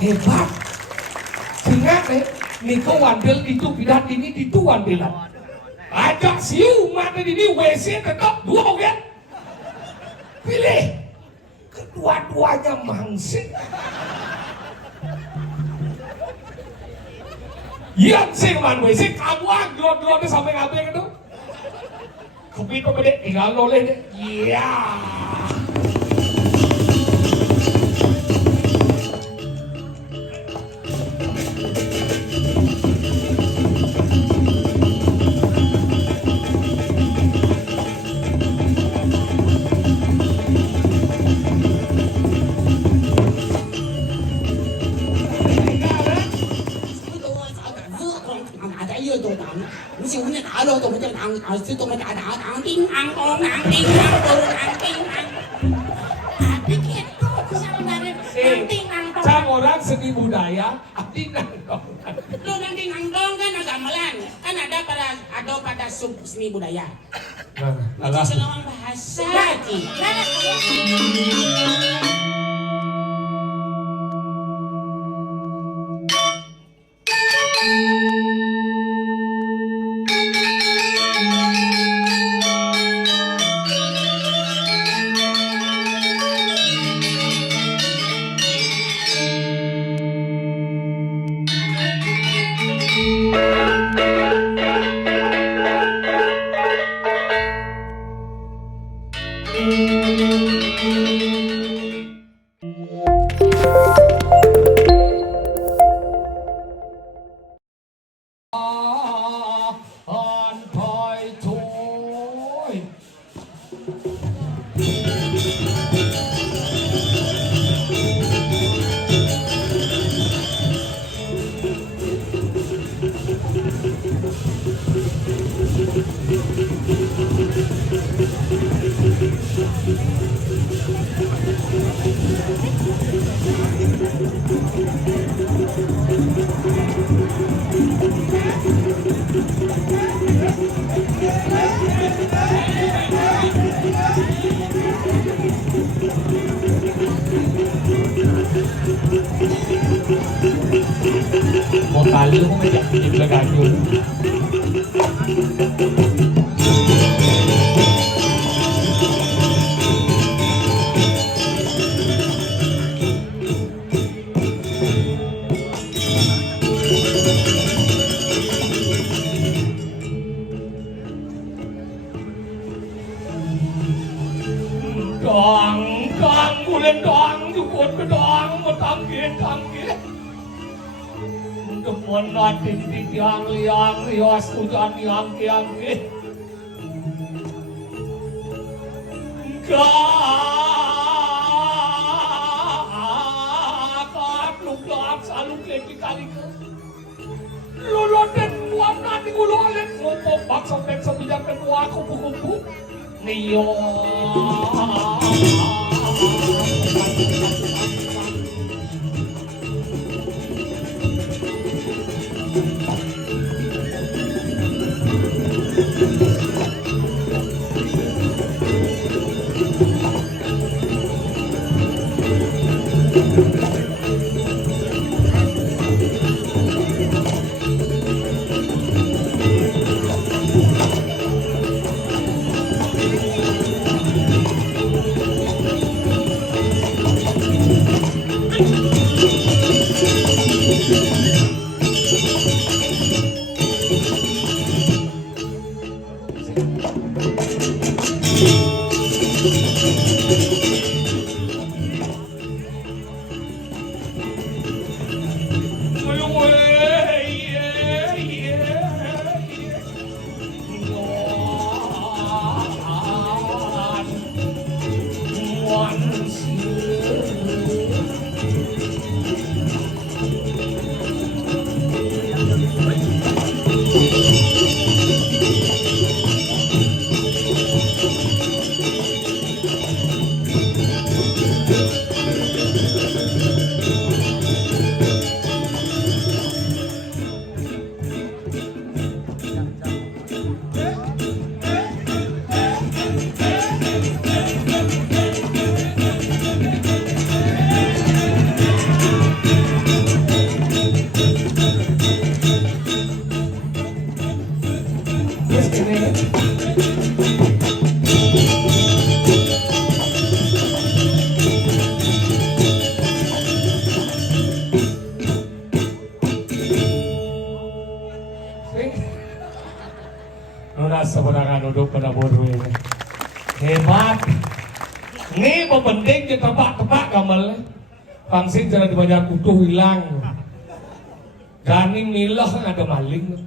Hebat. Ingat nih kau wandel itu bidan ini itu wandelan. Ajak siu mana ini WC tetap dua kan? Pilih. Kedua-duanya mangsit. Yang sih man WC kamu gelot-gelotnya sampai ngabeng itu. Kopi kok beda tinggal noleh deh. Iya. Sư tụi mình đã tiếng ăn con ăn tiếng ăn đồ ăn tiếng ăn pikir kok bisa dari tiếng ăn con Sang orang seni budaya tiếng ăn dong lu nanti nangdong kan gamelan kan ada pada sub seni budaya alah selawang bahasa một tài lưỡng mới đẹp nhịp là cả người Đoàn cô lên đoàn tụi cuốn cái đoàn một thằng kia Kemudian nanti tiang liang hujan yang Kakak luka saluk lagi kali Loloten muam nanti gulolen ngopok bakso pekso bijak kedua kupu-kupu Niyo duduk pada bodoh ini. Hebat. Ini penting kita tebak-tebak gamelnya. Pangsin jangan dibayar utuh hilang. Jani milah ada maling.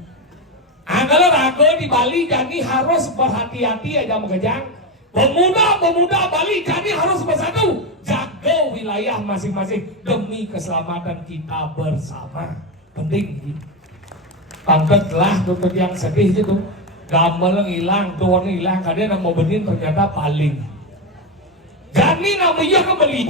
Kalau rago di Bali Jani harus berhati-hati aja mengejar. Pemuda Bali Jani harus bersatu. Jaga wilayah masing-masing demi keselamatan kita bersama. Penting ini. Pantatlah dokter yang sedih itu. Gamel hilang, doang hilang. Kadang mau benin ternyata paling. Jani namanya kembali.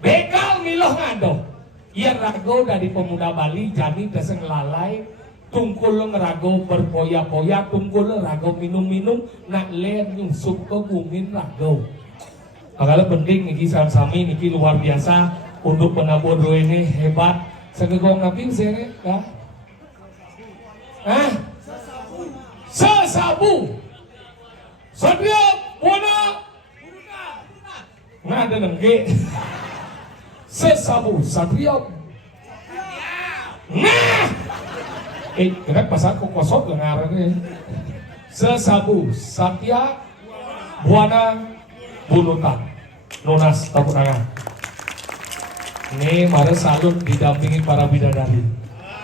Bekal milah ngado. Ia rago dari pemuda Bali Jani deseng lalai. Tungkul ngerago berpoya-poya, tungkul rago minum-minum, nak len nyusup ke gumin rago. Makanya penting niki sami niki luar biasa untuk penabur ini hebat. Segegong nabi sini, ya? Sesabu. Satria Buana. Nah ada nengge. Sesabu Satria. Nah. Kenapa pasal kok kosong dengarnya? Sesabu Satya Buana Bunutan Nunas tepuk tangan. Ini mari salut didampingi para bidadari.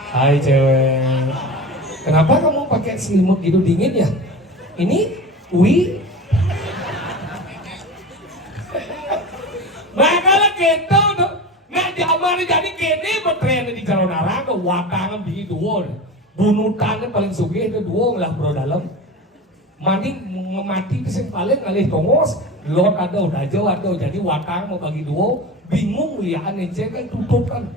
Hai cewek. Kenapa kamu pakai selimut gitu dingin ya? Ini Wi. Makanya kita udah nggak zaman jadi kini bertren di Jalan Arang ke watangan di dua. Bunutannya paling sugih itu dua lah bro dalam. Mandi ngemati kesing paling ngalih tongos. Lot ada udah jauh ada jadi watang mau bagi dua. Bingung lihat ece kan tutup kan.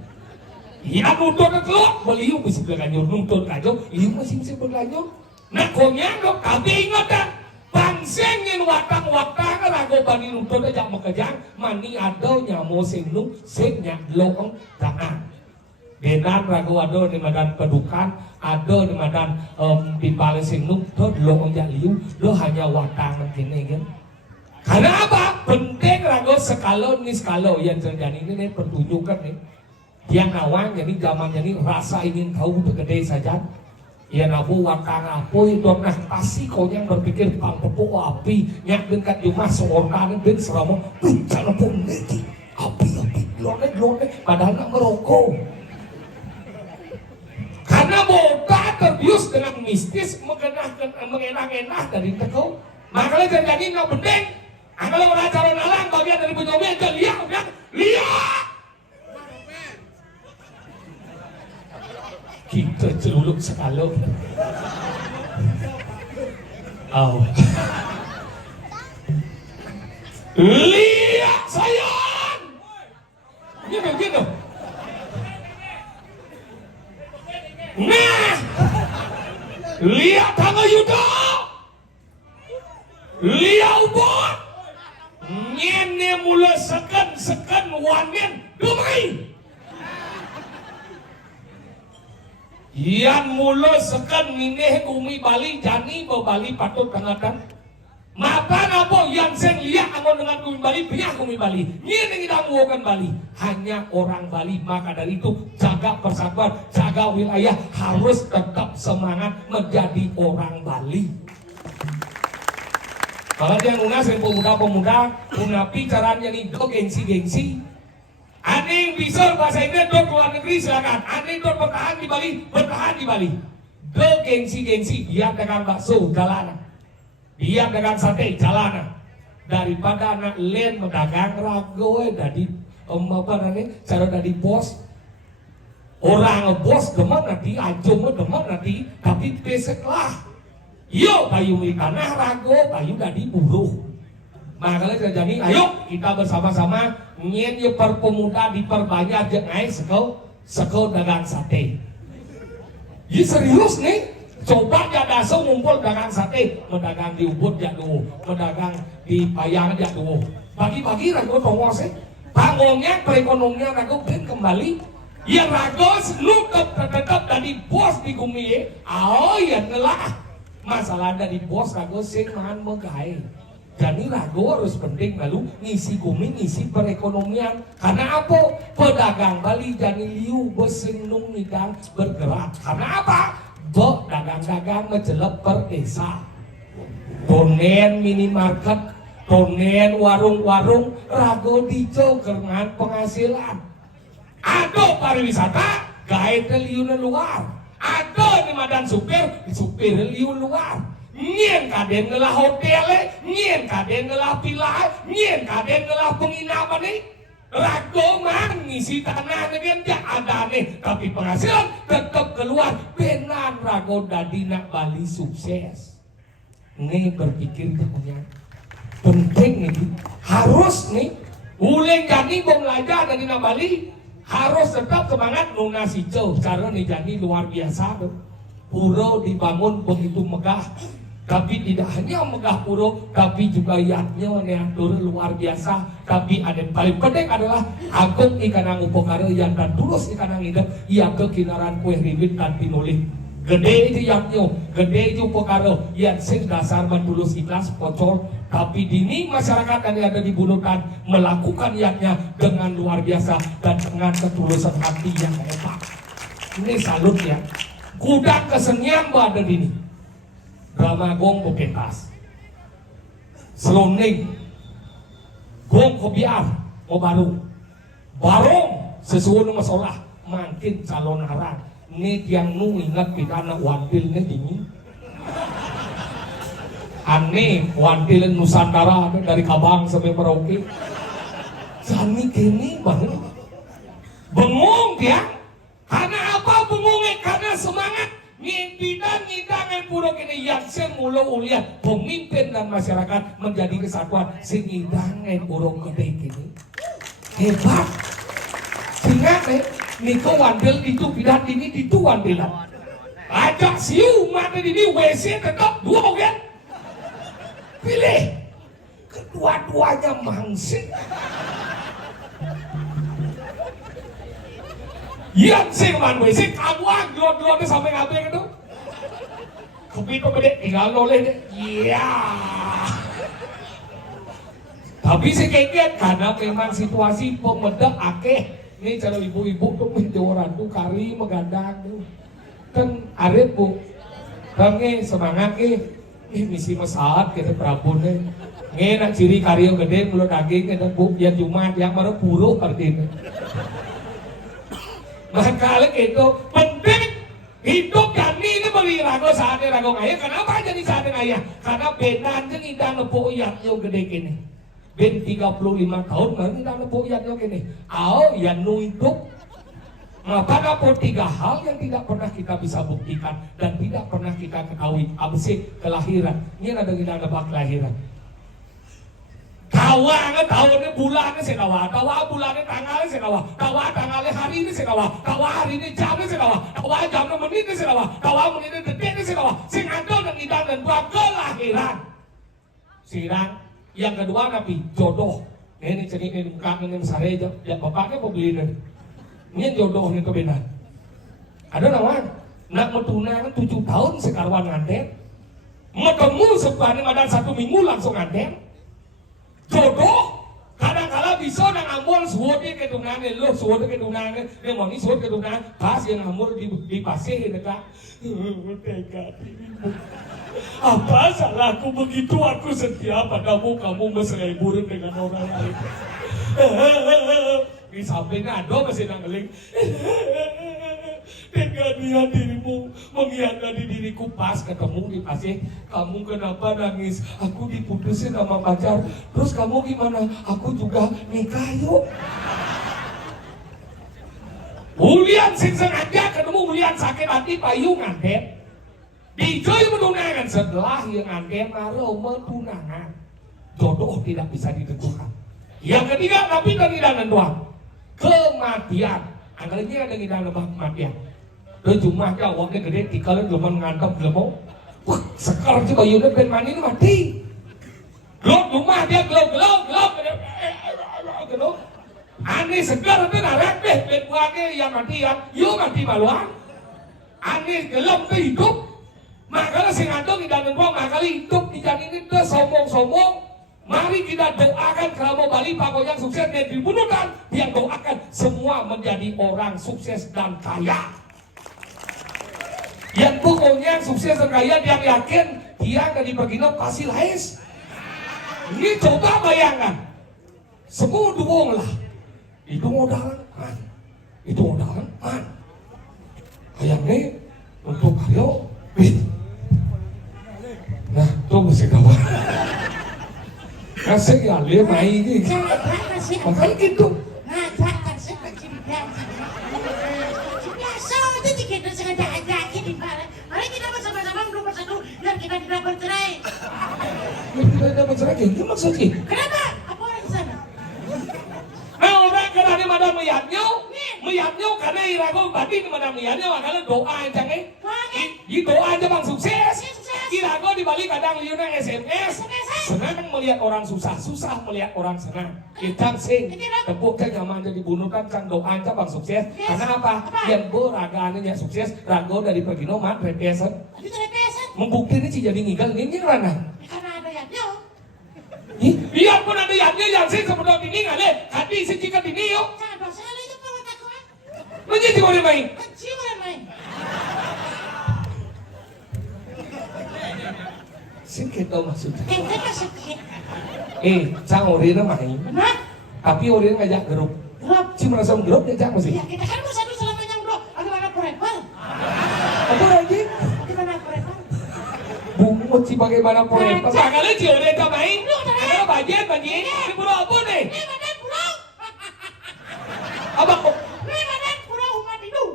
Iya nuntut itu, beliau mesti berlanjut nuntut aja, iya masih berlanjut. Nah konyang dong, tapi ingat kan, pangsengin watang-watang rago bani nuntut aja makajang, mani ada nyamo sinung, sing nyaklong tangan. Genan rago ada di madan pedukan, ada di madan di balik sinung, tuh lo onjak liu, lo hanya watang begini kan. Karena apa? Penting rago sekalo nih sekalo yang terjadi ini pertunjukan nih. Yang awang jadi zaman jadi rasa ingin tahu itu gede saja. Ya nabu wakang apa itu nah pasti kau yang berpikir pang tepuk api nyak dekat rumah seorang dan selama bicara pun nanti api lonek padahal nak merokok. Karena boga terbius dengan mistis mengenah-enah dari tekau. Makanya terjadi nak bendeng. Kalau raja alang bagian dari penyobek ke lihat. Kita celuluk sekalo. Oh. Lihat sayang. Gitu. Nah. Lihat tangga Yuda. Lihat ubah. Nyene mula sekan wanen dumai. Yang mula sekan mineh umi Bali jani Bali patut tengatan. Maka napa yang sen lihat angon dengan umi Bali pihak umi Bali. Ini kita muakan Bali. Hanya orang Bali maka dari itu jaga persatuan, jaga wilayah harus tetap semangat menjadi orang Bali. Kalau dia unas yang pemuda-pemuda unapi caranya nih do gengsi. Aneh bisa bahasa Inggris do keluar negeri silakan. Aneh do bertahan di Bali. Do gengsi dia dengan bakso jalanan. Dia dengan sate jalanan. Daripada anak len mendagang rago dari apa namanya cara dari bos. Orang bos demen nanti ajung demen nanti tapi besek lah. Yo kayu di tanah rago kayu dari buruh. Makanya terjadi ayo kita bersama-sama nyen perpemuda diperbanyak jengai sekel dagang sate. Ini serius nih. Coba jadaso ngumpul dagang sate, mendagang di Ubud jatuh, mendagang di Payang jatuh. Bagi-bagi rago tongos tanggungnya perekonomian rago ben kembali. Yang rago lu tetap dari bos di gumi. Oh ya ngelah. Masalah dari bos rago sing mahan megai. Jadi rago harus penting lalu ngisi gumi, ngisi perekonomian. Karena apa? Pedagang Bali jadi liu besenung nidang bergerak. Karena apa? Dagang-dagang menjelep per desa. donen minimarket, donen warung-warung, rago dijo kerengan penghasilan. Ada pariwisata, gaet liun luar. Ada di madan supir liun luar. Nyien kaden ngelah hotel, nyien kaden ngelah villa, nyien kaden ngelah penginapan nih. Rago man ngisi tanah dengan dia ada nih, tapi penghasilan tetap keluar. Benar rago dadina Bali sukses. Nih berpikir punya penting nih, harus nih. Uleng jadi belajar dari Bali harus tetap semangat lunasi jauh. Cara nih jadi luar biasa tuh. Pura dibangun begitu megah. Tapi tidak hanya megah pura, tapi juga yatnya neatur luar biasa. Tapi ada yang paling penting adalah agung ikanang upokara yang dan tulus ikanang hidup yang ke kinaran kue ribit dan pinulih. Gede itu yatnya, gede itu upokara yang sing dasar tulus ikhlas pocor. Tapi dini masyarakat yang ada di Bunutan melakukan yatnya dengan luar biasa dan dengan ketulusan hati yang hebat. Ini salut ya. Gudang kesenian ada di sini. Drama gong boketas Seloning gong kobiar mau baru barong sesuatu masalah makin calon haran ini yang nu ingat pidana wantilnya dingin aneh wantil Nusantara dari Kabang sampai Merauke sani kini banget bengong dia karena apa bengongnya karena semangat ngidang pura kini yang semula ulian pemimpin dan masyarakat menjadi kesatuan singidang pura gede kini hebat sehingga niko wandel itu bidan ini itu wandelan ajak siu mata ini WC tetap dua kan pilih kedua-duanya mangsing yang sing man WC kabuang gelot-gelotnya sampai ngabeng itu kupito gede tinggal noleh deh iya tapi si keket karena memang situasi pemedak akeh ini cara ibu-ibu tuh minta orang tuh kari megandang tuh kan arep bu kange semangat misi mesat kita Prabu nih nak ciri karyo gede mulut daging kita bu ya Jumat yang mana puro artinya maka itu penting hidup jani ini bagi rago saatnya rago ngaya. Kenapa jadi saatnya ngaya? Karena benan jeung indah nepuk iyatnya gede kini. Ben 35 tahun baru indah nepuk iyatnya kini. Ao yang nu hidup. Maka ada 3 hal yang tidak pernah kita bisa buktikan dan tidak pernah kita ketahui. Apa sih kelahiran? Ini ada kita nebak kelahiran. Tawa tahunnya bulannya sedawa, tawa bulannya tanggalnya sedawa, tawa tanggalnya hari ini sedawa, tawa hari ini jamnya sedawa, tawa jamnya menitnya sedawa, tawa menitnya detiknya sedawa. Sing ada dan tidak dan buat kelahiran. Sirang yang kedua nabi jodoh. Ini cerita ini muka ini mesare aja. Ya bapaknya pembeli ini. Ini jodoh ini kebenar. Ada nama nak metunangan 7 tahun sekarwan nganten. Metemu sebanyak ada 1 minggu langsung nganten. Jodoh kadang-kala bisa nang amul suwode ke dungange lo suwode ke dungange ne moni suwode ke dungange pas yang amul di pasir dekat tega apa salahku begitu aku setia padamu kamu mesra buruk dengan orang lain di sampingnya ada masih nanggeling tega dia dirimu mengkhianati diriku pas ketemu di pasir kamu kenapa nangis aku diputusin sama pacar terus kamu gimana aku juga nikah yuk Ulian sing sengaja ketemu Ulian sakit hati payu nganten dijoy menunangan setelah yang nganten malu menunangan jodoh tidak bisa ditentukan yang ketiga tapi tidak nentuan kematian anggalnya ada di dalam kematian dan jumlahnya uangnya gede dikalian belum ngantap belum mau wah sekarang coba yaudah ben mani ini mati gelap rumah dia gelap aneh segar itu narak deh ben uangnya yang mati ya yuk mati maluan aneh gelap itu hidup makanya sing ngantuk di dalam uang makanya hidup dijalinin ke sombong-sombong. Mari kita doakan Keramo Bali Pak yang sukses dan dibunuhkan yang doakan semua menjadi orang sukses dan kaya. Yang pokoknya sukses dan kaya yang yakin dia akan dibagi pasti lais. Ini coba bayangkan, semua duong lah, itu modalan man, itu modalan man. Kayaknya untuk ayo, bit. Nah, tuh mesti kawan. Kasih ya, dia main ini. Makanya gitu. Kita dapat cerai, itu maksudnya. Kenapa? Apa orang di sana? Nah orang karena dia madam melihatnya karena irago batin madam melihatnya makanya doa jangan. Di doa aja bang sukses. Irago dibalik kadang liurnya SMS. Senang melihat orang susah melihat orang senang. Kita sing tepuk kan nyaman jadi bunuh kan doa aja bang sukses. Karena apa? Yang beraganya sukses rago dari pergi nomad repesan. Membuktikan sih jadi ngigal ini karena. Biarpun ada yang sih kemudian ini nggak deh, hati sih jika ini yuk. Menjadi boleh main. Singkit tau maksudnya. Sang orangnya main. Tapi orangnya ngajak grup. Si merasa grup dia ngajak masih. Ya kita kan mau satu selamanya bro. Ada forever. Apa lagi? Gimana forever? Bungut si bagaimana forever. Makanya si orangnya main. Ada bagian. Ini bro apa nih? Ini badan pulau. Apa kok? Ini badan pulau umat Hindu.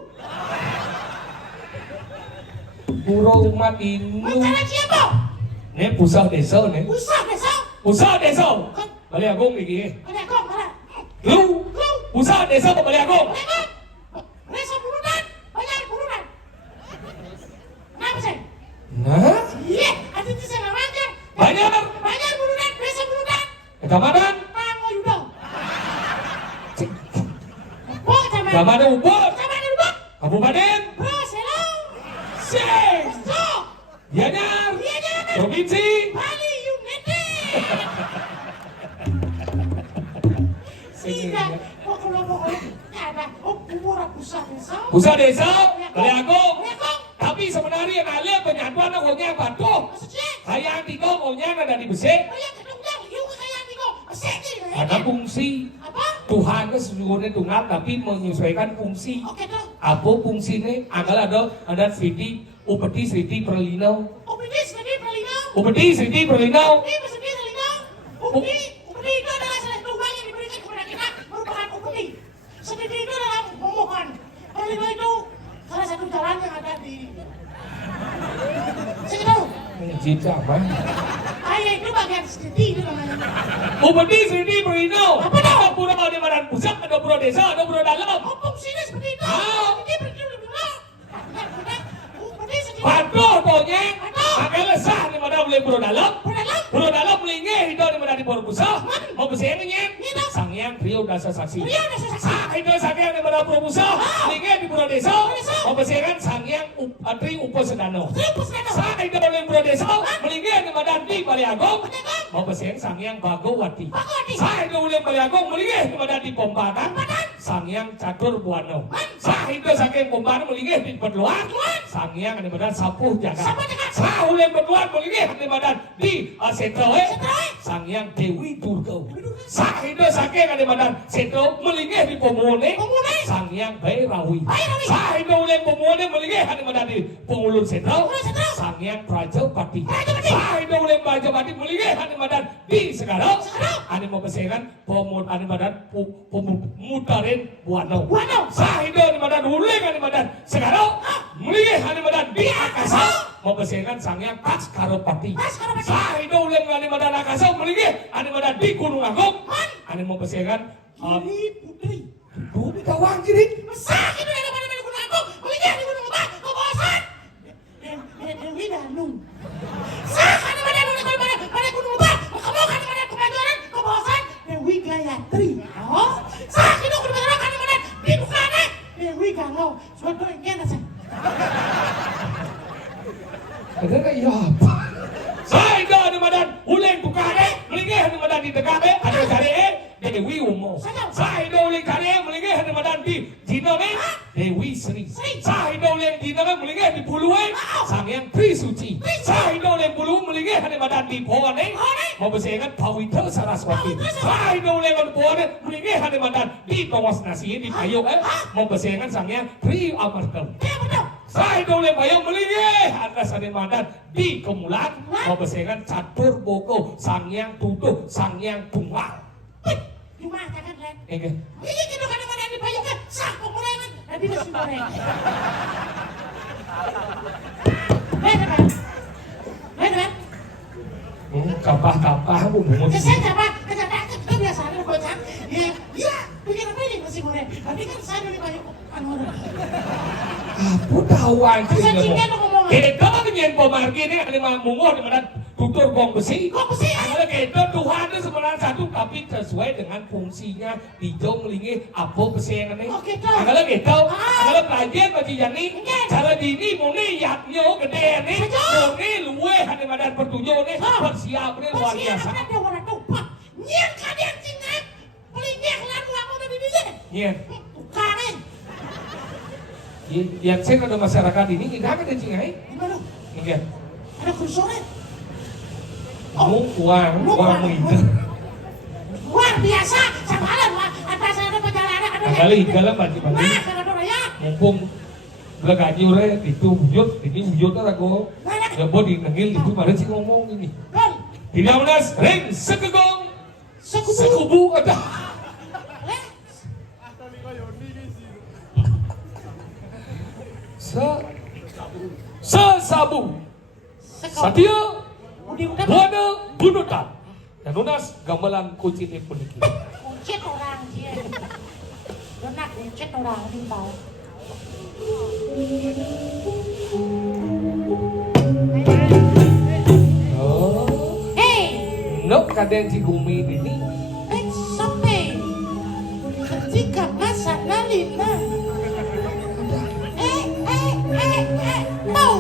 Puro umat Hindu. Bicara siapa? Ini pusat desa nih. Pusat desa. Balik Agung gini. Balik Agung mana? Lu. Pusat desa ke Balik Agung. Resa burunan. Banyak burunan. Kenapa sih? Nah? Iya. Ada di sana banyak. Banyak burunan. Resa burunan. Kecamatan? Pango Yudo. Kecamatan Ubud. Kecamatan Ubud. Kabupaten? Selo. Sing. So. Gianyar. Provinsi? Bali United. Sehingga pokoknya ada pusat desa. Balik Agung. Tapi sebenarnya yang ada penyatuan pokoknya batu. Kayak tiga pokoknya ada di Besek. Ada fungsi. Tuhan itu sesungguhnya tunggal tapi menyesuaikan fungsi. Apa fungsinya? Adalah ada Siti, Upeti Siti Perlinau. Upeti Siti Perlinau. Upeti itu adalah salah tumbang yang diberikan kepada kita merupakan upeti. Siti itu adalah pemohon. Perlinau itu salah satu jalan yang ada di. Saya tahu. Cinta apa? Ayah itu bagian Siti itu namanya. Upeti Siti Perlinau. Apa itu? Ada pura di badan pusat, ada pura desa, ada pura dalam. Fungsinya seperti itu. Upeti berdiri di bawah. Upeti Siti. Patuh tohnya. Makanya sah di mana boleh pura dalam. Pura dalam melingih itu di mana di pura pusat. Mau bersihnya Sangyang Trio Dasa Saksi. Sah itu Sangyang di mana pura pusat. Melingih di pura desa. Mau bersihkan Sangyang Tri Upasedano. Sah itu di pura desa. Melingih di mana di Balik Agung. Mau bersihkan Sangyang Bagowati. Sah itu di Balik Agung melingih di mana di Pompatan. Sangyang Catur Buano. Sah itu Sangyang Pompatan melingih di Perluan. Sangyang di mana Sapuh Jagat. Sah uleh Perluan melingih di mana di Setroe. Sangyang Dewi Durga. Sah itu Sangyang di mana Setro melingih di Pomone. Sangyang Bairawi. Sah itu uleh Pomone melingih di mana di Pengulun Setro. Sangyang Prajapati. Sah itu uleh Prajapati melingih di mana di Sekarang. Ada mau bersihkan pomon ada badan pemutarin buano. Sah itu di mana uleh di mana Sekarang. Melingih di mana di Akasa. Mau bersihkan Sangyang Kaskaropati. Sah itu uleh di mana Akasa melingih di mana di Gunung Agung. Ada mau bersihkan Putri. Duh, di kawang jadi. Sah itu ada mana Gunung Agung. Melingih di Gunung Agung. Kebawasan. Dewi Danung. Sah ada mana Gunung Agung. Kamu kan mana kemajuan kebawasan Dewi Gayatri. Oh, sah itu kebenaran kan mana di bukanya Dewi Galau. Suatu yang saya. Ada nggak iya apa? Saya ada badan uleng tukare, melingih di badan di dekade, ada kare Dewi Umo. Saya ada uleng kare, melingih di badan di Jinome, Dewi Sri. Saya ada uleng Jinome, melingih di Puluwe, Mandan di Pohane mau besengan Pawitra Saraswati sai dolengan Pohane mlingi Hane Mandan di Tawas Nasi di Payung mau besengan sangnya Tri Amarkel sai dolen Payung mlingi Hane Hane Mandan di Kemulan mau besengan Catur Boko Sangyang Tutuh Sangyang Tunggal Cuma kan Len Ege ini kita kan Mandan di Payung kan sah pengurangan tapi masih goreng kapah-kapah bungut saya apa kita biasa ada kocak ya bikin apa ini masih goreng tapi kan saya dari banyak anu aku tahu aja saya cinta ngomong kita nyen pemargi ini ada munguh di mana tutur gong besi ada kita Tuhan itu sebenarnya satu tapi sesuai dengan fungsinya di jong lingi apa besengan ini ada kita ada pelajar bagi yani cara dini muni yaknyo gede nih muni luwe ada madan pertunjuk nih bersiap nih luar biasa ada warna tumpah nyen kalian cinta pelingnya lalu aku tadi di sini nyen karen yang saya ada masyarakat ini indah kan cingai gimana ngen ada kursornya uang itu luar biasa samalan atas ada perjalanan ada kali galam bagi mumpung udah gaji ure itu wujud lah go ya bodi nengil itu kemarin sih ngomong ini tidak menas ring sekegong sekubu ada sesabu satya Buana bunutan dan lunas gamelan kucing pun iki. Kucing orang dia. Lunak kucing orang timbal. Oh. Hey. Nok kadang si Gumi ini. Sampai. Ketika masa nalina. Mau.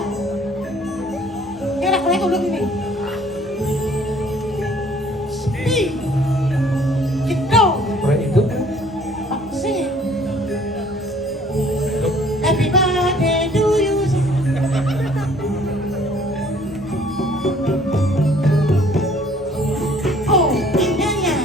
Kira kira udah ini. Itu everybody do you oh indahnya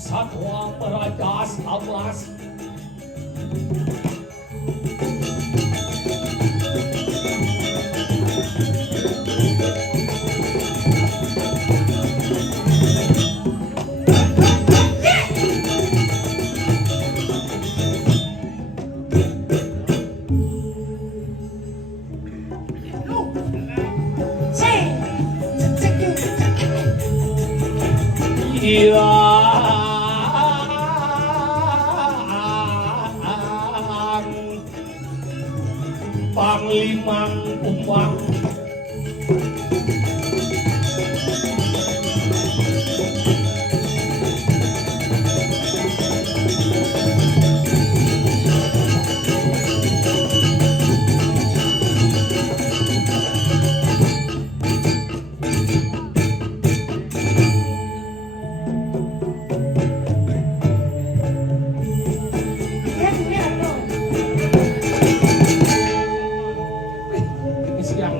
Satwa Merajas Amas Panglimang Umpang siang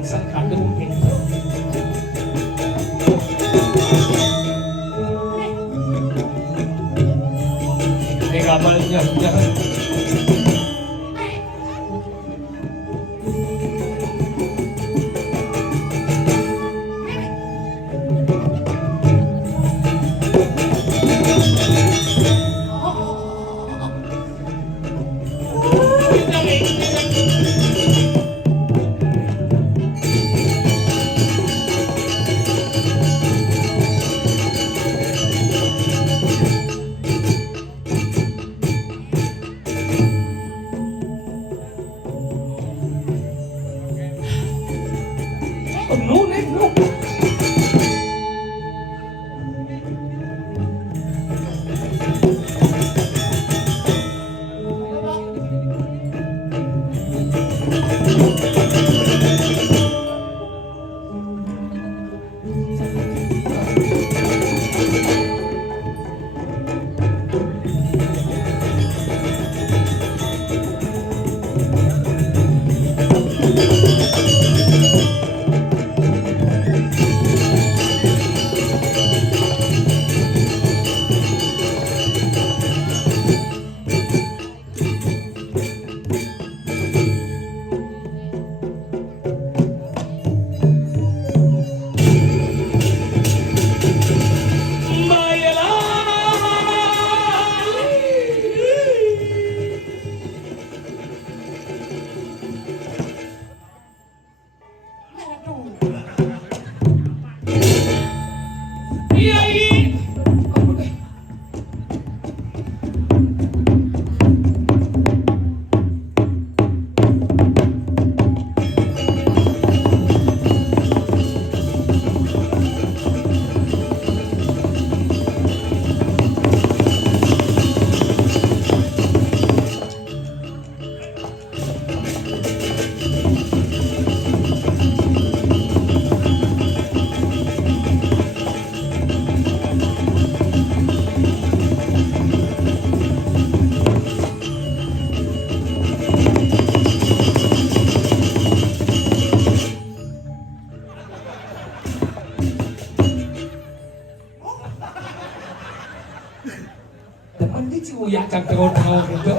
Teman dia ciuyak cak tahu gitu.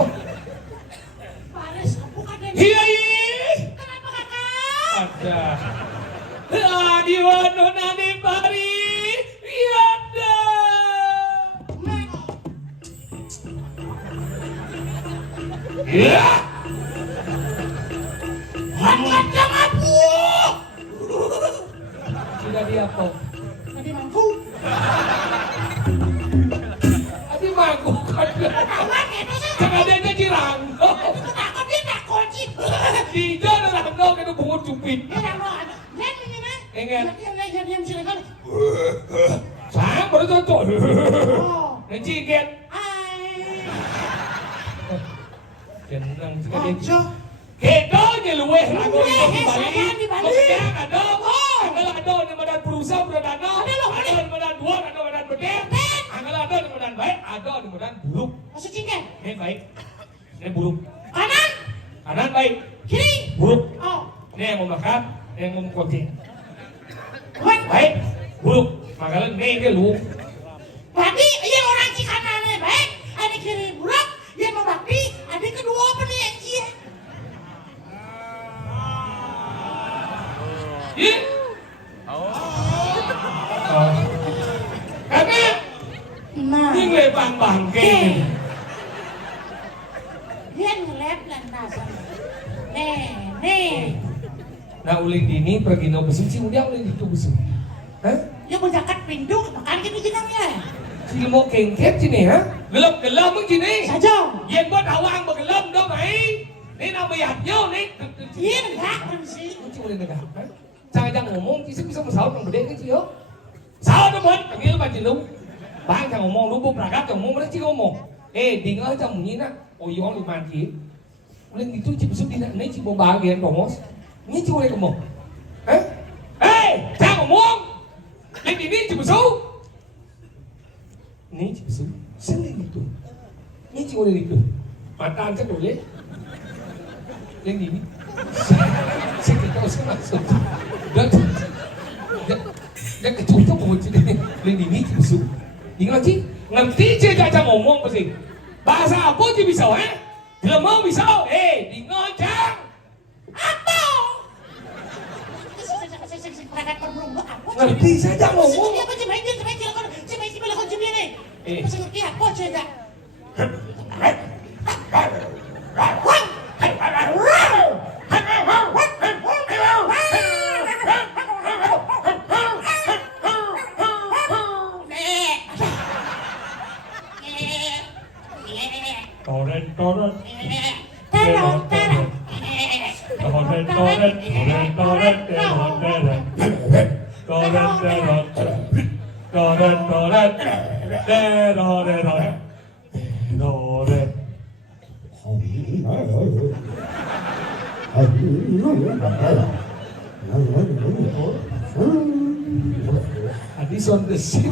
Paris, bukan Dewi. Iya. Kenapa kakak? Ada. Di wano nani pari. Iya ada. Iya. Ngacang aku. Sudah dia apa? Tadi mampu. Adi mangkuk kan. Aman itu sih. Jangan dia jirang. Takut dia takut sih. Di jalan rangno kena bungut cupit. Dia mau lihat ini nih. Ingat. Dia silakan. Sang baru tuh. Oh. Nanti get. Hai. Kenang juga dia. Ojo. Kedonya luweh lagu itu Di kembali. Bali. Kemudian ada. Ada di badan perusahaan berada. Ada di badan dua, ada di badan bedeng. Ada di badan baik, ada di badan buruk. Masuk cingkang. Ini baik. Ini buruk. Kanan. Kanan baik. Kiri. Buruk. Oh. Ini yang mau makan, ini yang mau kopi. Wan. Baik. Buruk. Makanya ini dia lu. Tadi yang orang si kanannya baik, ada kiri buruk, yang mau bakti, ada kedua apa nih yang cie? Iya. Karena Nah. ini lebang bangke. Dia ngelep dan nasa. Nih. Nah uling dini pergi no besu, si udah uling itu besu. Hah? Dia menjakat pintu, makan kini jenangnya. Si mau kengket sini ha? Gelapมึงsini. Saja. Yen buat awang bergelap đâu mày. Ini nama yatnya nih. Dia enggak kan sih. Cuma uling negah. Jangan ngomong, bisa masal trong berdek cái gì sao nó bên thằng kia nó ba chuyện đúng bạn thằng ngomong đúng không ragat thằng ngomong nó chỉ ngomong di ngỡ trong một nhín á ôi gió lùi màn kia lên itu chỉ besok tidak ini chỉ bomba gian bongos ini cuma lagi ngomong jangan ngomong lên ini chỉ besok ini chỉ besok sendiri itu ini cuma lagi itu mata kan boleh lên ini sakit kau sangat sedih dan kecuali mau jadi lên ini chỉ besok ingat sih nanti cerita jangan ngomong pasti bahasa apa sih bisa Belum mau bisa, di ngojang. Apa? Ngerti saja ngomong. Apa sih main si main bela kunci ini. Pas ngerti apa coba? Toren. Addison the shit.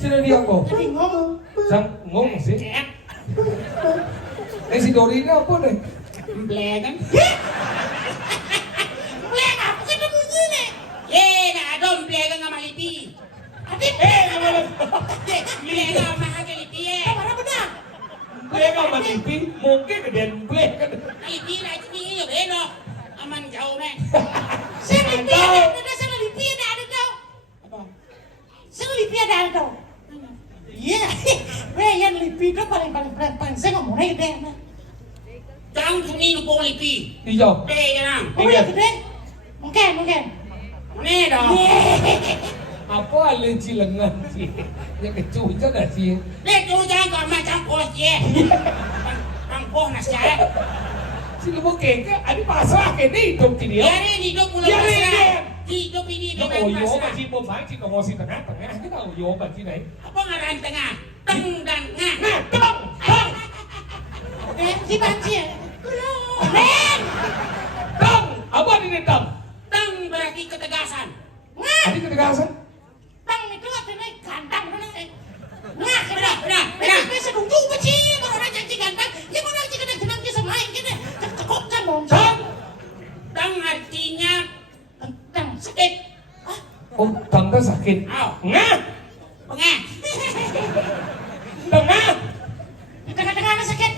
Sino dia kok? Jadi ngomong. Sang ngomong sih. Si Dori ini apa nih? Blegan. Blegan apa sih bunyi nih? Nak ada blegan sama lipi. Adik. Blegan sama harga lipi Mana benar? Blek sama lipi, mungkin gedean blek kan. Lipi lah ini ya beno. Aman jauh nih. Saya lipi ada saya lipi ada tau. Apa? Saya lipi ada tau. Iya, yang lipi itu paling saya ngomongnya gede. Jangan sini lu bawa lipi. Hijau. Jangan. Oh ya gede. Mungkin. Nih dong. Apa alergi lengan sih? Ya kecu juga sih. Nih tuh jangan macam pos ya. Pos nasihat. Si lu mau keke, ada pasrah ke ni hidup dia. Yari hidup mulai pasrah. Hidup ini Nó memang ngồi vô pasrah. mà chị một phải chị còn ngồi xin tengah tengah cái nào vô mà chị này Apa ngaran tengah? Teng dan ngah. nè tông Si banci. Men. tông apa ini tông Teng berarti ketegasan. ada ketegasan Teng itu artinya gantang benar. Ngah benar. Bisa dulu beci orang janji gantang. Yang orang janji gantang dia sama lain gini. Cekok cambong. tông Teng artinya teng sakit. oh tông nó sakit ngah Pengah. tengah Di tengah-tengah sakit.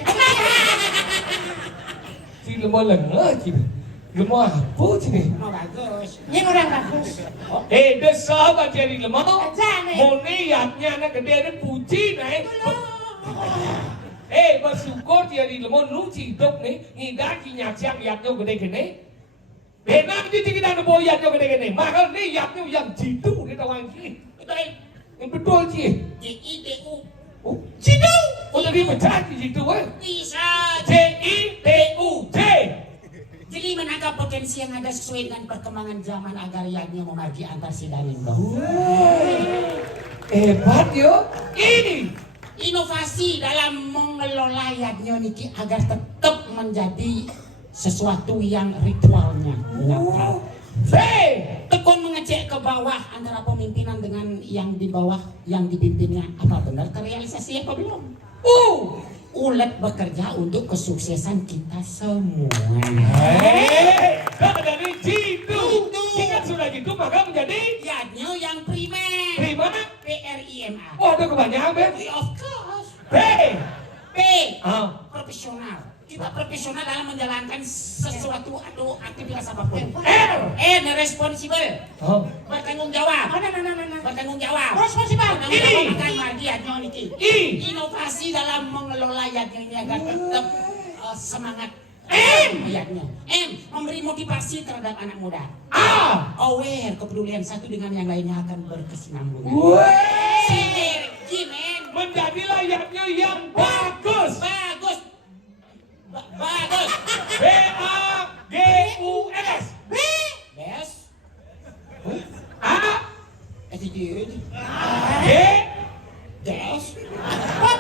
chị là một lần nữa chị lemah apa chị này Oh bagus. Ini orang bagus. dia sahabat jadi lemah Jangan. mau niatnya nak gede dia puji này bersyukur jadi lemah lu chị hidup nih ngidak chị nhạc sang nhạc nhau gede gini để nanti kita ada boyat nhau gede gini maka nih nhạc nhau yang jitu di tawang sini Betul. yang betul sih JITU. oh Jitu. oh tadi pecah di situ kan Bisa. JITU J Jadi menangkap potensi yang ada sesuai dengan perkembangan zaman agar yaknya memargi antar si dan indo. hebat yo ini Inovasi dalam mengelola yaknya niki agar tetap menjadi sesuatu yang ritualnya nyata. V Tekun mengecek ke bawah antara pemimpinan dengan yang di bawah yang dipimpinnya apa benar terrealisasi apa belum? U Ulet bekerja untuk kesuksesan kita semua. dari jitu jika sudah gitu maka menjadi Yaknya yang primer. prima PRIMA. oh ada kebanyakan Ben Of course. P P. Profesional. Kita profesional dalam menjalankan sesuatu atau aktivitas apapun. R N. Responsible. oh Bertanggung jawab. Bertanggung jawab. Ini. Responsible. Bertanggung jawab akan margi yaknya niki. I Inovasi dalam mengelola yaknya ini agar tetap semangat. M Yaknya. M. Memberi motivasi terhadap anak muda. A Aware, kepedulian satu dengan yang lainnya akan berkesinambungan. Weh Sinergi, men. menjadi layaknya yang bagus Bagus. Bagus. B A G U S B. Best. A Attitude. G Best.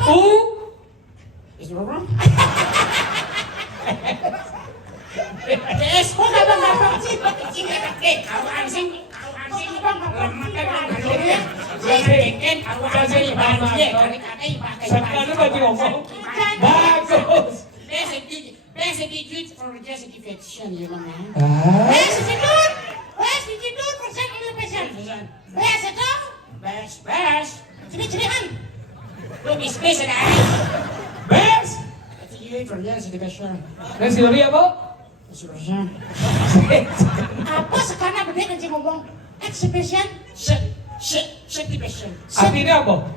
U Is it wrong? Best. Kok gak bang sih? Kawan sih. sekarang baju ngomong bagus Best attitude for justification, you know, man. ah Best attitude. Best attitude for self-motivation. Best attitude. Best. Ciri-cirian. Lu bis-bis ada. best Attitude for justification. dan si Dori apa Apa sekarang beda kan ngomong exhibition Safety passion. Artinya apa?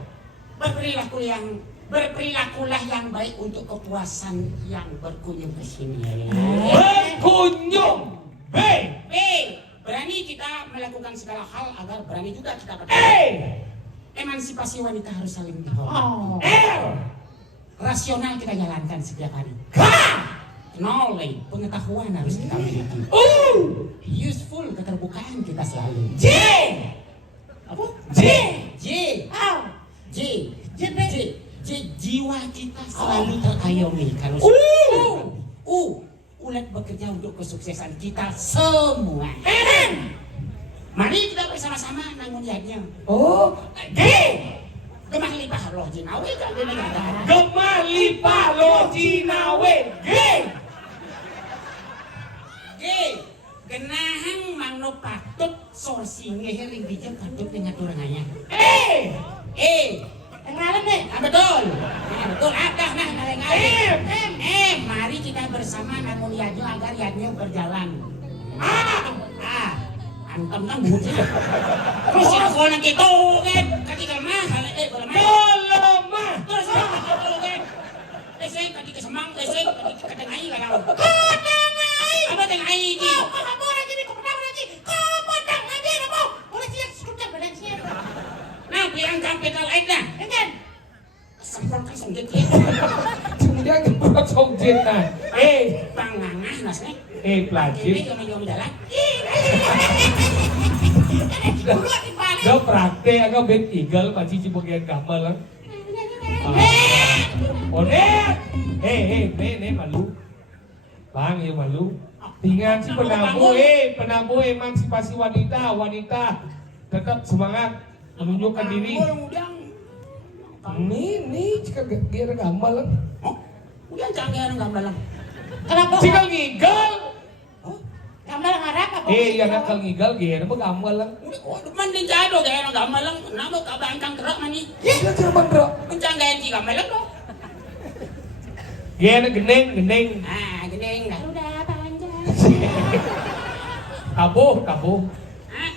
Berperilakulah yang baik untuk kepuasan yang berkunjung ke sini. Berkunjung. B. Berani kita melakukan segala hal agar berani juga kita A. Emansipasi wanita harus saling dihormati. R. Rasional kita jalankan setiap hari. K. Knowledge, pengetahuan harus kita miliki. U. Useful, keterbukaan kita selalu. J. Apa? J. J. Jiwa kita selalu terayomi kalau ulat bekerja untuk kesuksesan kita semua. Mari kita bersama-sama nangun yadnya. Oh. G. Gemah lipah loh jinawe kan dia negara. Gemah lipah lo Cinawe. G. Genahang mangno patut sorsinge hering dijeng patut dengan turangannya. Ngaran deh. Betul. Betul. Ada nah ngaran. Mari kita bersama namun yadnya agar yadnya berjalan. Antem kan bunyi. Terus kita kolang gitu kan. Ketika mah lemah. Terus kan. Saya ketika semang, saya ketika tengai kalau. Tengai. Apa tengai ini? Apa lagi ni? Kau lagi? Kau pedang aja nak mau? Boleh siap sudah badan siap. Nah, biang sampai kalau ada. Kan? Sempurna kan sungguh dia. Kemudian kita songjet nah. Pangangah nasnya. Pelajir. Ini yang jalan. Dah praktek agak ben eagle macam si bagian gambar lah. Onet. Ne malu. Bang, ya malu. Tinggal si penabuh emansipasi wanita tetap semangat menunjukkan diri. Ini jika gaya gambar lah. Udah jangan gaya gambar lah. Kenapa? Jika ngigel. Gambar ngarap apa? Yang nakal ngigel gaya nama gambar lah. Mending jado gaya gambar lah. Nama kabangkang kerak mani. Iya jangan bro. Kencang gaya si gambar lah dong. Gaya na geneng. Geneng dah. Udah panjang.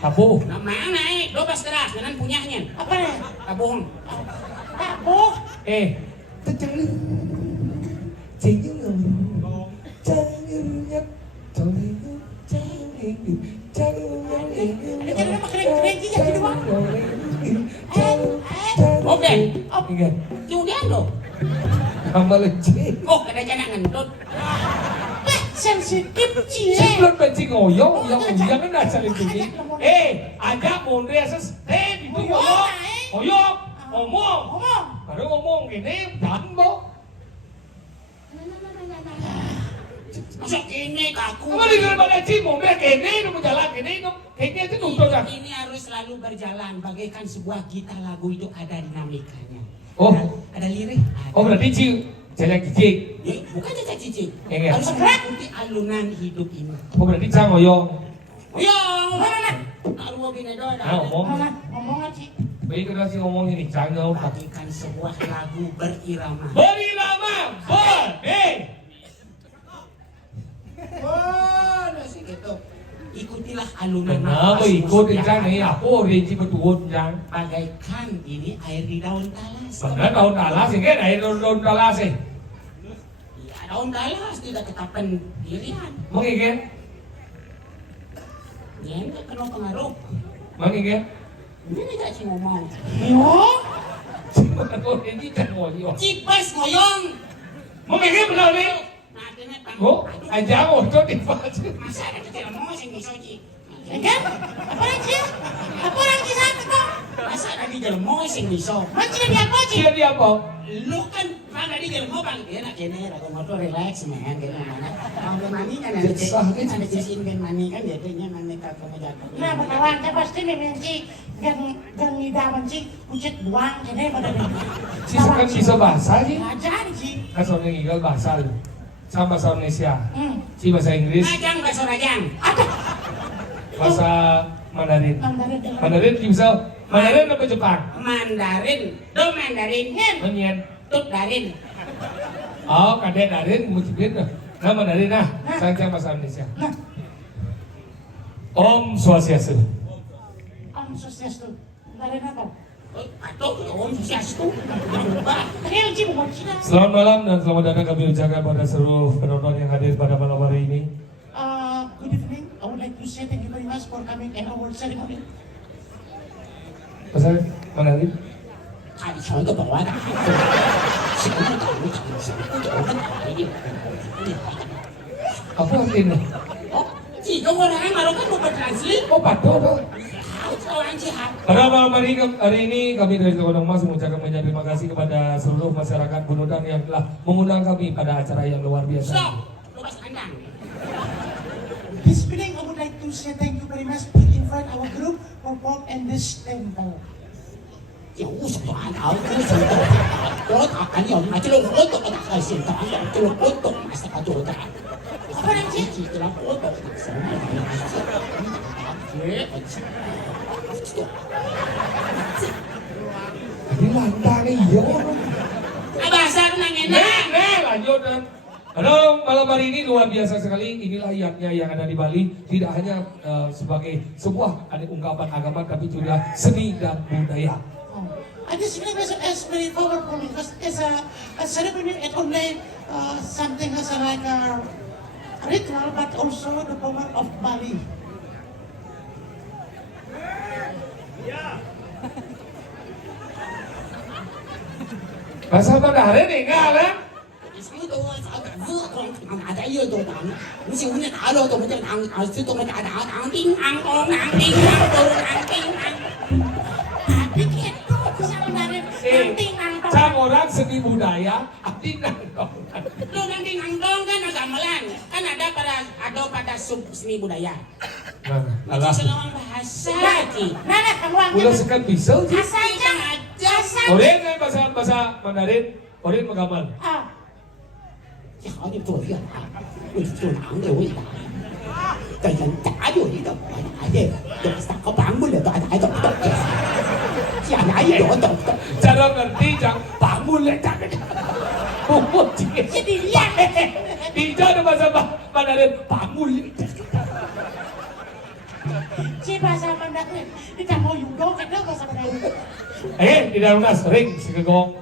Kabuh. Nah mana dobas keras dengan punyanya. Apa nih? Kabuh. Tabuh. Judian lo. Gambar leceh. Kada jangan ngentut. Sensitif cie. Sebelum benci ngoyong, yang kan asal itu ni. Ajak mondre asas. Itu ngoyong, ngomong. Baru ngomong gini, jangan bo. Masuk ini kaku. Kamu dengar pada cik mondre gini, mau jalan gini, kayaknya itu tuntut kan? Ini harus selalu berjalan, bagaikan sebuah gitar lagu itu ada dinamikanya. Oh. Ada lirik. Oh berarti cik, jalan cicik. Bukan cacat cicik. Iya. Harus mengikuti alunan hidup ini. Oh berarti cang ngoyong. Mana? Taruh gini doang. Ngomong aja. Baik kena si ngomong ini, cang ngomong. Bagaikan sebuah lagu berirama. Sih gitu. Ikutilah alunan. Kenapa ikutin cang ni? Apa rinci betul cang? Bagaikan ini air di daun talas. Benar daun talas, ini kan air daun talas eh. Ya, daun talas tidak ketapan dirian. Mengikir? Ini kena pengaruh. Mengikir? Ini tak sih ngomong. Cik ini cang ngoyong. Cipas ngoyong. Mengikir benar ni? Oh, aja ngoyong di pas. Masa ada kita mau sing bisa Ci. Enggak? Apa lagi? Apa lagi satu? Masa ada di dalam mau sing bisa. Macam dia apa sih? Dia apa? Lu kan pada di dalam mau bang dia nak kene aku motor relax man gitu mana. Kalau mani kan ada cisin kan mani kan dia tanya mani kakak jatuh. Nah, kawan saya pasti membenci dan idaman sih ucit buang jadi pada Si sekarang bisa bahasa sih? ajar sih. Asal ngigal bahasa sama bahasa Indonesia. Si bahasa Inggris, Rajang bahasa rajang. bahasa Mandarin. Mandarin bisa. Mandarin apa Jepang? Mandarin. Do Mandarin. Menyen. Tut darin. Oh, kadek Darin, mungkin nah Mandarin nah. Saya bahasa Indonesia. Om Swastiastu. Om Swastiastu. Dari apa? Atau om swastiastu. Jangan lupa. Kaya Uci mau Cina. Selamat malam dan selamat datang kami ucapkan pada seluruh penonton yang hadir pada malam hari ini. Good evening. I would like to say thank you very much for coming and award ceremony. Pasal mana tadi? 太全个保安的，什么搞不搞，什么搞不搞的。 Apa artinya? Oh, jika orang Maroko kan mau bertranslate, Oh, patuh tuh. orang Cihap. Pada malam hari ini kami dari Kota Mas mengucapkan banyak terima kasih kepada seluruh masyarakat Bunudan yang telah mengundang kami pada acara yang luar biasa. Stop, lepas kandang. This evening, I would like to say thank you very much to invite our group for perform in this temple. 有什么好？有什么好？我打緊有買咗個活動，我打係現場有咗個活動，買曬個做㗎。Apa nanti? 自己嘅活動，什麼嘢？ Ini lantang iya. Bahasa nang enak. Lanjut dan halo, malam hari ini luar biasa sekali. Inilah yatnya yang ada di Bali. Tidak hanya sebagai sebuah ungkapan agama, tapi juga seni dan budaya. And this evening is very powerful because it's a ceremony. It only something as like a ritual, but also the power of Bali. Bahasa Mandarin enggak kan? 少到啊，搞緊烏講打仔要到打，唔少呢打到到就打，少到咪打叮硬當硬叮硬到硬叮硬。 Pikir itu bisa menarik nanti nangkong. Sang orang seni budaya, arti nangkong. Lu nanti nangkong kan gamelan, kan ada pada sub seni budaya. Mana? Alah, Selawang bahasa ki. Nana kamu udah angkat sekan bisa sih. asalnya aja. Oren kan bahasa Mandarin, Oren mengamal. Ah, 最好你做越南，你做男的味道。但人打有一个打的，有三个版本的打懂懂的，下来有懂懂。 Cara ngerti jang bangun lecak. Bumbu jadi lihat. Di ada bahasa Mandarin bangun lecak. Si bahasa Mandarin, kita mau yudo kan bahasa Mandarin. Di dalam nas ring segegong.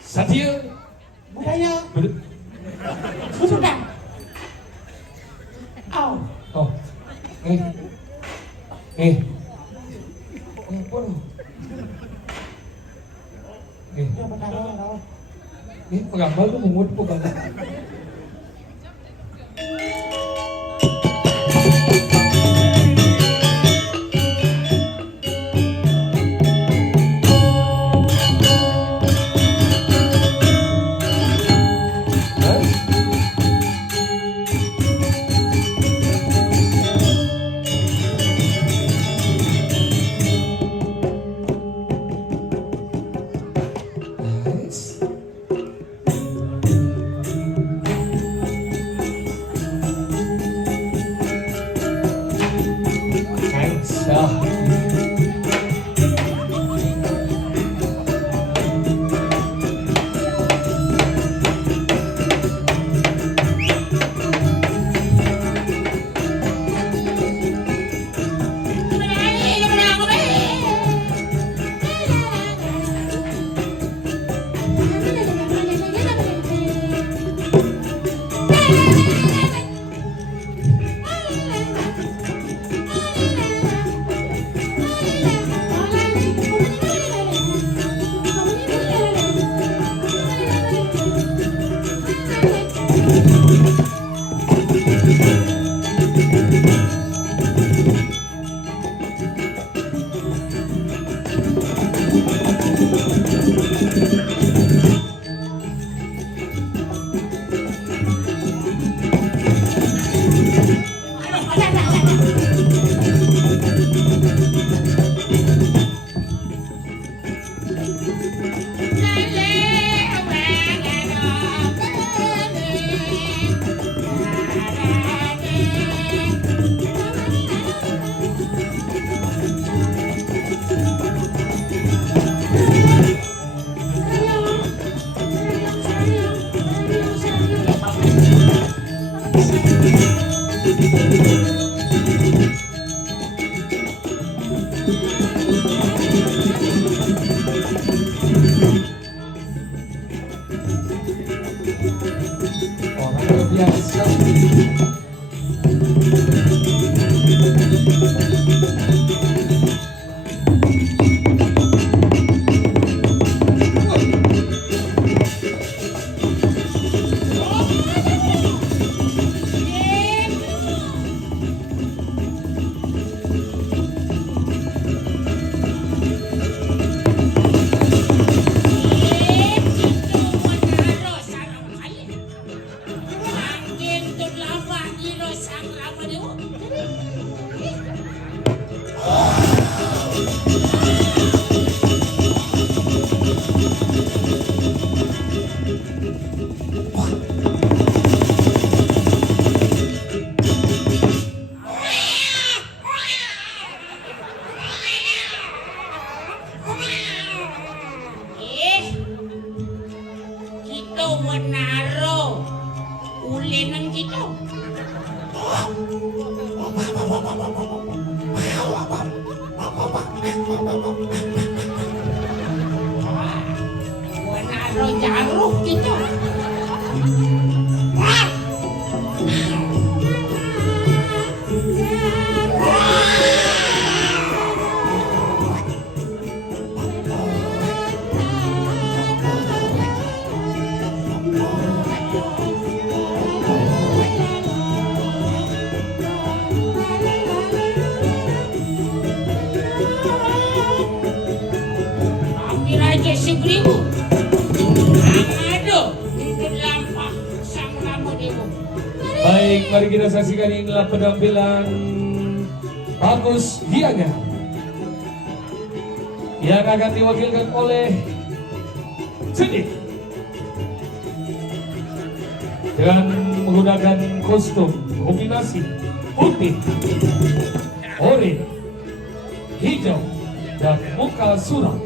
Satir. Budaya sudah. Oh, Oh. Apa lu? dia benar. Pengamal lu mengut pengamal. Orang biasa. Naruh jaruk gitu. Ambil aja si beribu. Baik, mari kita saksikan inilah penampilan Bagus Gianyar yang akan diwakilkan oleh Sedih dengan menggunakan kostum kombinasi putih, oranye, hijau, dan muka suram.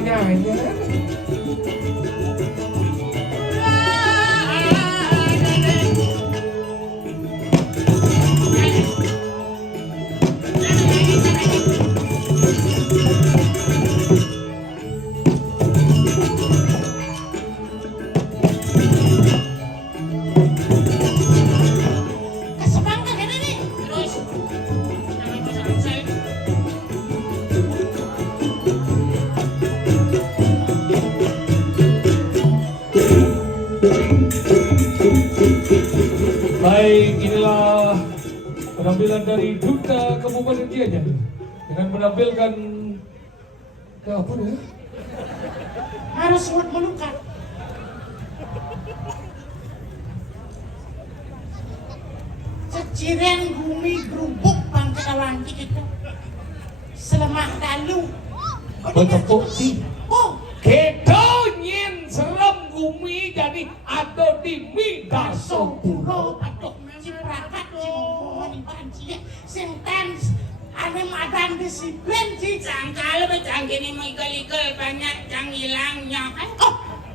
Hanya baik, inilah penampilan dari Duta Kabupaten Gianyar dengan menampilkan ke apa ya? Harus buat melukat. Ceciren gumi gerubuk pangkawan itu selemah dalu. Bertepuk sih. Oh, Kedo nyen serem gumi jadi ada di midaso puro patok ciprakat cimoni banci sentens ane madan disiplin ci Cangkal be cangkini mau ikel-ikel banyak cang hilangnya. oh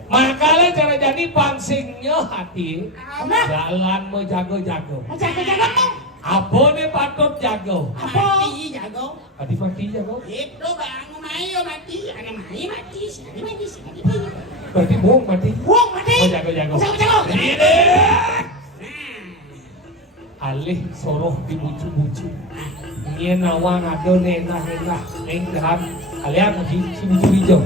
makanya cara jadi pangsingnya hati Kenapa? jalan mau jago-jago jaga-jaga kok apa nih patut jago Mati jago. mati jago Itu bang mayo mati, ada mai mati, sini mati, sini mati. berarti bohong mati buang mati mau jago-jago jaga-jaga ini alih soroh dibucu-bucu ini nawang ada nenah-nenah nenggeran kalian masih si bucu hijau